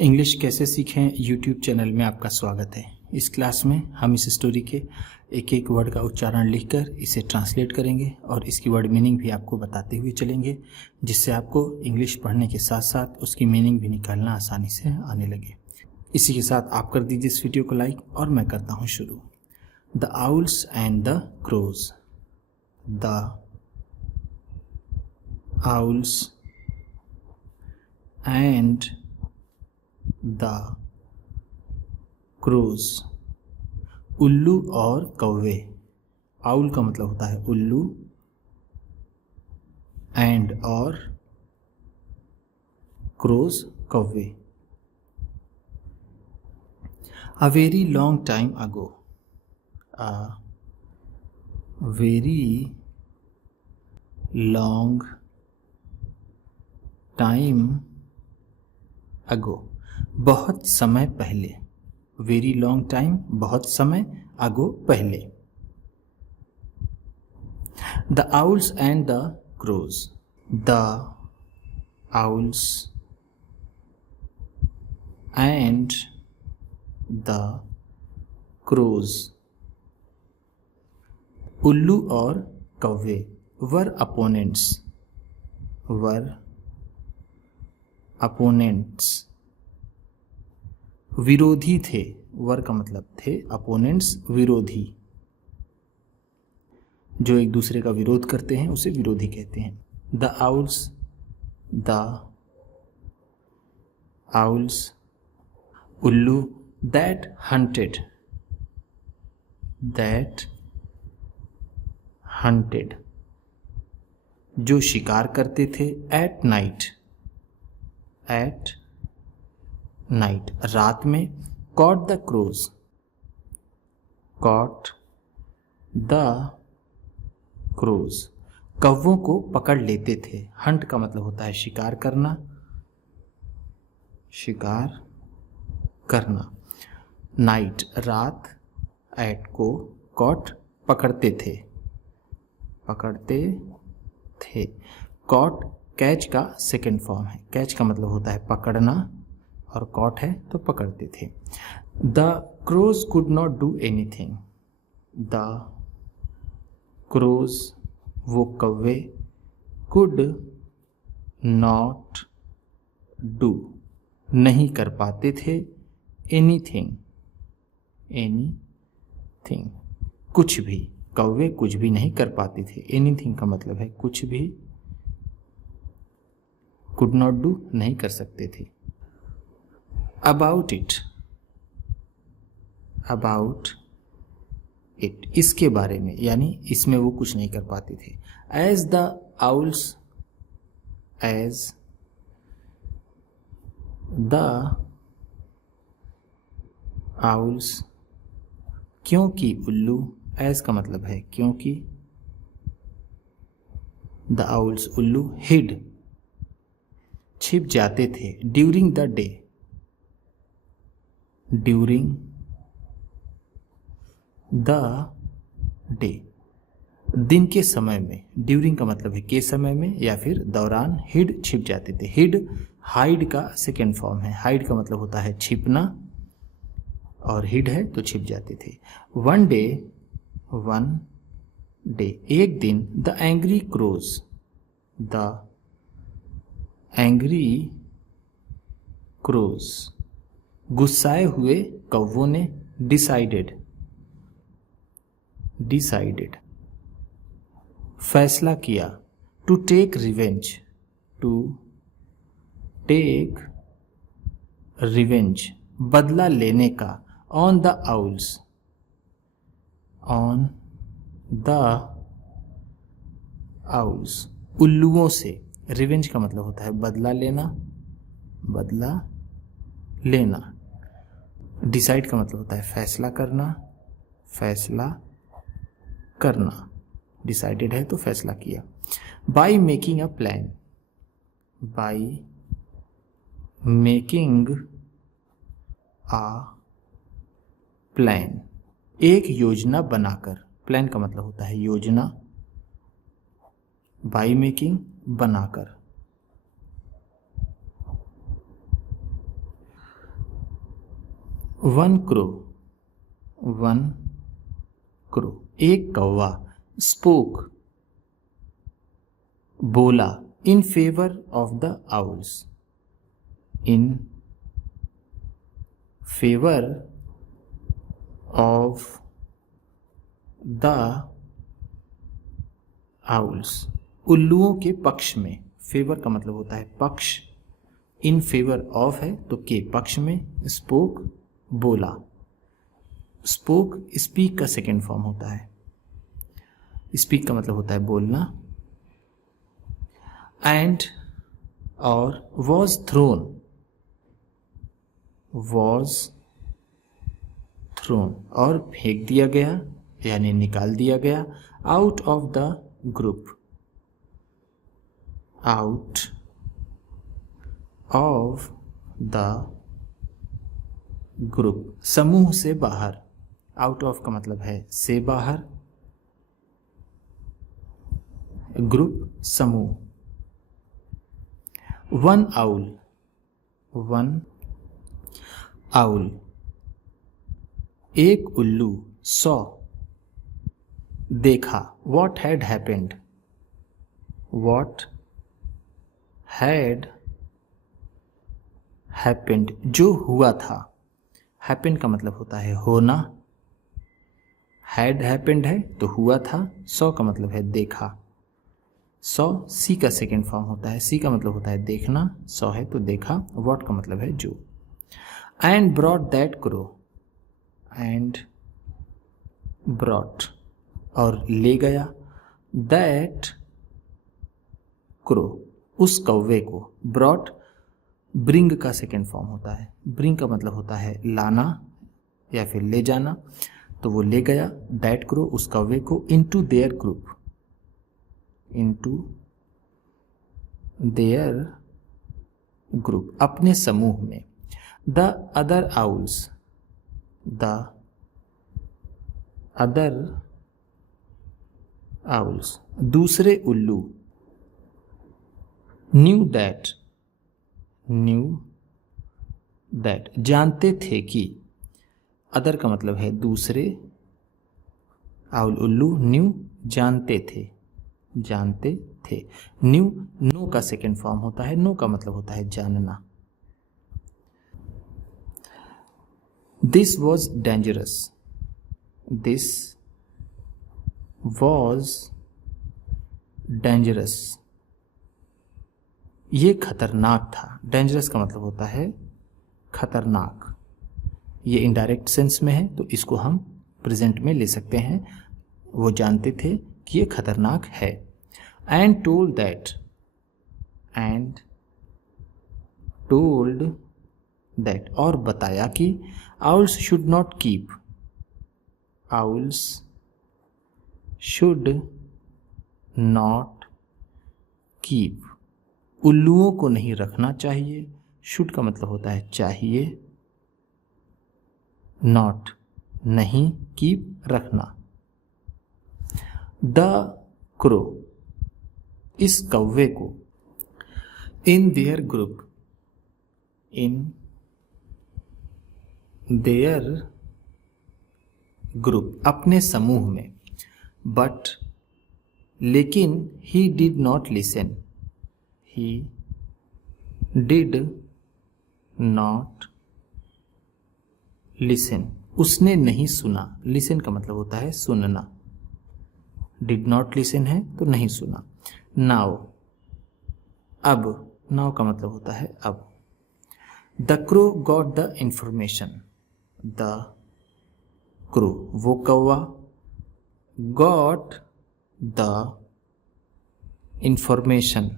English कैसे सीखें YouTube channel में आपका स्वागत है। इस क्लास में हम इस स्टोरी के एक एक वर्ड का उच्चारण लिखकर इसे ट्रांसलेट करेंगे और इसकी वर्ड मीनिंग भी आपको बताते हुए चलेंगे, जिससे आपको इंग्लिश पढ़ने के साथ साथ उसकी मीनिंग भी निकालना आसानी से आने लगे। इसी के साथ आप कर दीजिए इस वीडियो को लाइक और मैं करता हूँ शुरू। The owls and the crows. The owls and the crows. उल्लू और कौवे। आउल का मतलब होता है उल्लू, एंड और क्रोज कौवे। A very long time ago. A very long time ago, बहुत समय पहले। वेरी लॉन्ग टाइम, बहुत समय, अगो पहले। The owls and the crows. The owls and the crows. उल्लू और कौवे वर अपोनेंट्स। वर अपोनेंट्स, विरोधी थे। वर का मतलब थे, अपोनेंट्स विरोधी। जो एक दूसरे का विरोध करते हैं उसे विरोधी कहते हैं। द आउल्स उल्लू। दैट हंटेड, जो शिकार करते थे। एट नाइट, रात में। कॉट द क्रोज, कौवों को पकड़ लेते थे। हंट का मतलब होता है शिकार करना। नाइट, रात। एट को, कॉट, पकड़ते थे। कॉट कैच का सेकेंड फॉर्म है। कैच का मतलब होता है पकड़ना और कॉट है तो पकड़ते थे। The crows could not do anything. The crows, वो कौवे, कुड नॉट डू, नहीं कर पाते थे। एनीथिंग, कुछ भी। कौवे कुछ भी नहीं कर पाते थे। एनीथिंग का मतलब है कुछ भी। कुड नॉट डू, नहीं कर सकते थे। अबाउट इट, इसके बारे में, यानी इसमें वो कुछ नहीं कर पाते थे। एज द आउल्स, क्योंकि उल्लू। एज का मतलब है क्योंकि। द आउल्स उल्लू हिड, छिप जाते थे। ड्यूरिंग द डे, दिन के समय में। ड्यूरिंग का मतलब है के समय में या फिर दौरान। हिड, छिप जाते थे। हिड हाइड का सेकेंड फॉर्म है। हाइड का मतलब होता है छिपना और हिड है तो छिप जाते थे। वन डे, एक दिन। द एंग्री क्रोज, गुस्साए हुए कौवों ने। डिसाइडेड, फैसला किया। टू टेक रिवेंज, बदला लेने का। ऑन द आउल्स, उल्लुओं से। रिवेंज का मतलब होता है बदला लेना। डिसाइड का मतलब होता है फैसला करना। डिसाइडेड है तो फैसला किया। बाय मेकिंग अ प्लान, एक योजना बनाकर। प्लान का मतलब होता है योजना। बाय बनाकर। वन क्रो, एक कौवा, स्पोक, बोला, in favour of the owls, in favour of the owls, उल्लुओं के पक्ष में। फेवर का मतलब होता है पक्ष, इन फेवर ऑफ है तो के पक्ष में, स्पोक बोला, स्पोक स्पीक का सेकेंड फॉर्म होता है, स्पीक का मतलब होता है बोलना, एंड और वॉज थ्रोन और फेंक दिया गया यानी निकाल दिया गया, out of the group, out of the group, समूह से बाहर। आउट ऑफ का मतलब है से बाहर, ग्रुप समूह। वन आउल, एक उल्लू, सॉ देखा, what had happened, जो हुआ था। हैपेंड का मतलब होता है होना, had happened है तो हुआ था, सॉ का मतलब है देखा, सॉ सी का सेकेंड फॉर्म होता है, सी का मतलब होता है देखना, सॉ है तो देखा, व्हाट का मतलब है जो। And brought that crow, and brought और ले गया, दैट क्रो उस कौवे को, ब्रॉट ब्रिंग का सेकेंड फॉर्म होता है, ब्रिंग का मतलब होता है लाना या फिर ले जाना, तो वो ले गया दैट क्रो उस कौवे को, इनटू देयर ग्रुप, अपने समूह में। द अदर आउल्स, दूसरे उल्लू, न्यू दैट जानते थे कि, अदर का मतलब है दूसरे, आउल उल्लू, न्यू जानते थे, न्यू नो का सेकेंड फॉर्म होता है, नो का मतलब होता है जानना। दिस वॉज डेंजरस, ये खतरनाक था। डेंजरस का मतलब होता है खतरनाक, ये इनडायरेक्ट सेंस में है तो इसको हम प्रेजेंट में ले सकते हैं। वो जानते थे कि ये खतरनाक है। एंड टोल्ड दैट और बताया कि आउल्स शुड नॉट कीप, उल्लुओं को नहीं रखना चाहिए। शुड का मतलब होता है चाहिए, नॉट नहीं, कीप रखना। द क्रो इस कौवे को, इन देयर ग्रुप अपने समूह में, बट लेकिन ही डिड नॉट लिसन, उसने नहीं सुना। लिसन का मतलब होता है सुनना, डिड नॉट लिसन है तो नहीं सुना। नाउ अब, नाउ का मतलब होता है अब। The crow got the information, the crow वो कौवा, गॉट द इंफॉर्मेशन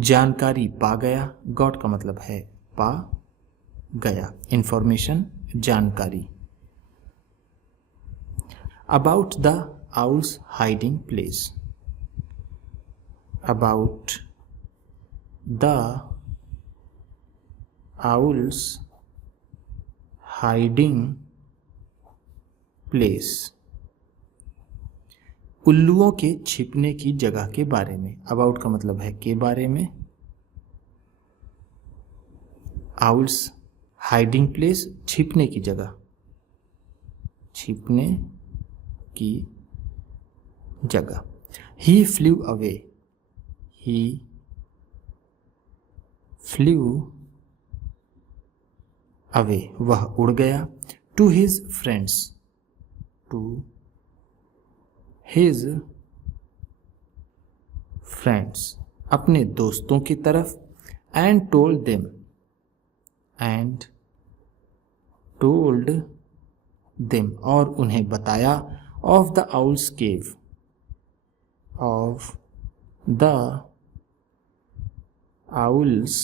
जानकारी पा गया। गॉट का मतलब है पा गया, इंफॉर्मेशन जानकारी। About the owls hiding place, about the owls hiding place, उल्लुओं के छिपने की जगह के बारे में। अबाउट का मतलब है के बारे में, आउल्स हाइडिंग प्लेस, छिपने की जगह, छिपने की जगह। He flew away, he flew away, वह उड़ गया। To his friends, to his friends, अपने दोस्तों की तरफ। And told them, and told them, और उन्हें बताया। Of the owls cave, of the owls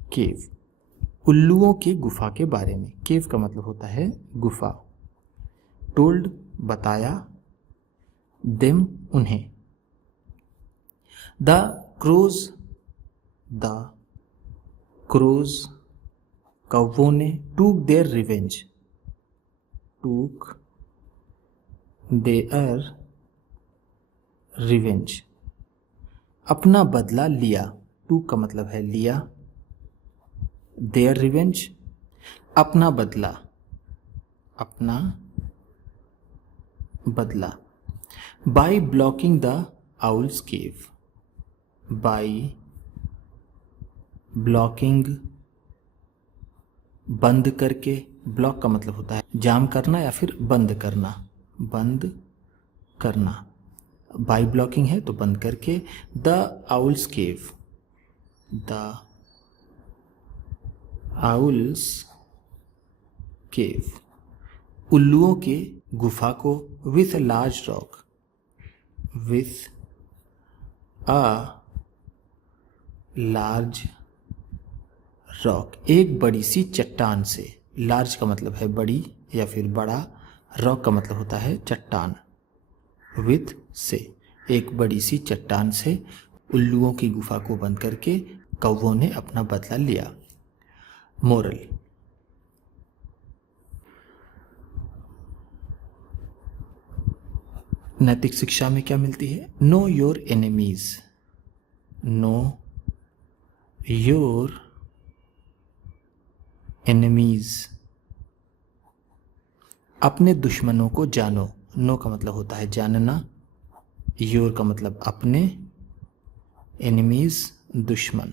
cave, उल्लुओं की गुफा के बारे में। केव का मतलब होता है गुफा। टोल्ड बताया, देम उन्हें। द क्रोज, द क्रोज कौवों ने। टूक देयर रिवेंज, टूक देयर रिवेंज, अपना बदला लिया। टूक का मतलब है लिया, देयर रिवेंज अपना बदला, अपना बदला। By blocking the owls cave, by blocking बंद करके। ब्लॉक का मतलब होता है जाम करना या फिर बंद करना, बंद करना। बाय ब्लॉकिंग है तो बंद करके। The owls cave, the owls cave, उल्लुओं के गुफा को। With a large rock, with a large rock, एक बड़ी सी चट्टान से। लार्ज का मतलब है बड़ी या फिर बड़ा, रॉक का मतलब होता है चट्टान। विथ से, एक बड़ी सी चट्टान से उल्लुओं की गुफा को बंद करके कौवों ने अपना बदला लिया। मोरल, नैतिक शिक्षा में क्या मिलती है? Know your enemies, know your enemies, अपने दुश्मनों को जानो। नो का मतलब होता है जानना, योर का मतलब अपने, एनिमीज दुश्मन,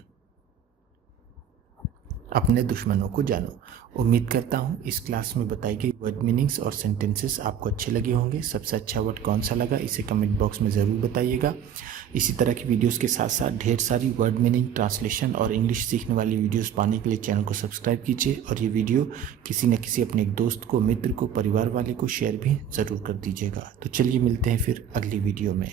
अपने दुश्मनों को जानो। उम्मीद करता हूँ इस क्लास में बताई गई वर्ड मीनिंग्स और सेंटेंसेस आपको अच्छे लगे होंगे। सबसे अच्छा वर्ड कौन सा लगा इसे कमेंट बॉक्स में ज़रूर बताइएगा। इसी तरह की वीडियोस के साथ साथ ढेर सारी वर्ड मीनिंग, ट्रांसलेशन और इंग्लिश सीखने वाली वीडियोस पाने के लिए चैनल को सब्सक्राइब कीजिए और ये वीडियो किसी न किसी अपने एक दोस्त को, मित्र को, परिवार वाले को शेयर भी ज़रूर कर दीजिएगा। तो चलिए मिलते हैं फिर अगली वीडियो में।